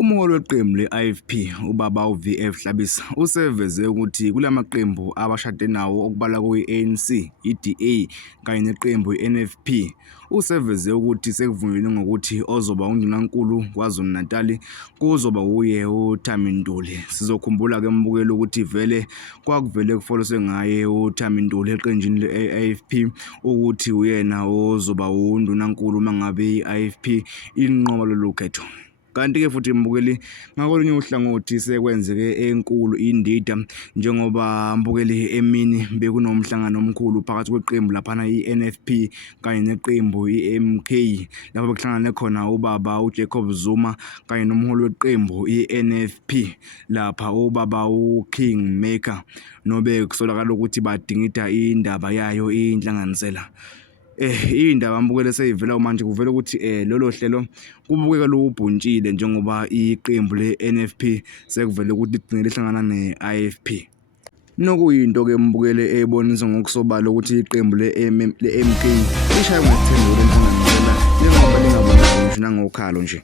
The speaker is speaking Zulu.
Umholi weqembu le-IFP ubaba uVF Hlabisa useveze ukuthi kulamaqembu abashade nawo okubalwa kuyi-ANC, i-DA kanye neqembu i-NFP. Useveze ukuthi sekuvunyelwe ngokuthi ozoba undunankulu KwaZulu-Natal kuzoba uye uThami Ntuli. Sizokhumbula-ke mbukeli ukuthi vele kwakuvele kufoliswe ngaye uThami Ntuli eqenjini le-IFP ukuthi uyena ozoba undunankulu uma ngabe i-IFP inqoba lolu khetho. Kanti-ke futhi mbukeli ngakolunye uhlangothi sekwenzeke enkulu indida njengoba mbukeli emini bekunomhlangano omkhulu phakathi kweqembu laphana i-NFP kanye neqembu i-MK lapho bekuhlangane khona ubaba uJacob Zuma kanye nomholi weqembu i-NFP lapha ubaba uKing Maker nobe kusolakala ukuthi badingida indaba yayo inhlanganisela. Indaba mbukele seyivela manje kuvela ukuthi lolo hlelo kubukeka lubhuntshile njengoba iqembu le-NFP sekuvele ukuthi ligcine lihlangana ne-IFP. Nokuyinto ke mbukele ebonisa ngokusobala ukuthi iqembu le-MK lishaya ngokuthembela lenhlanganisela njengoba lingabonakali nje nangokhalo nje.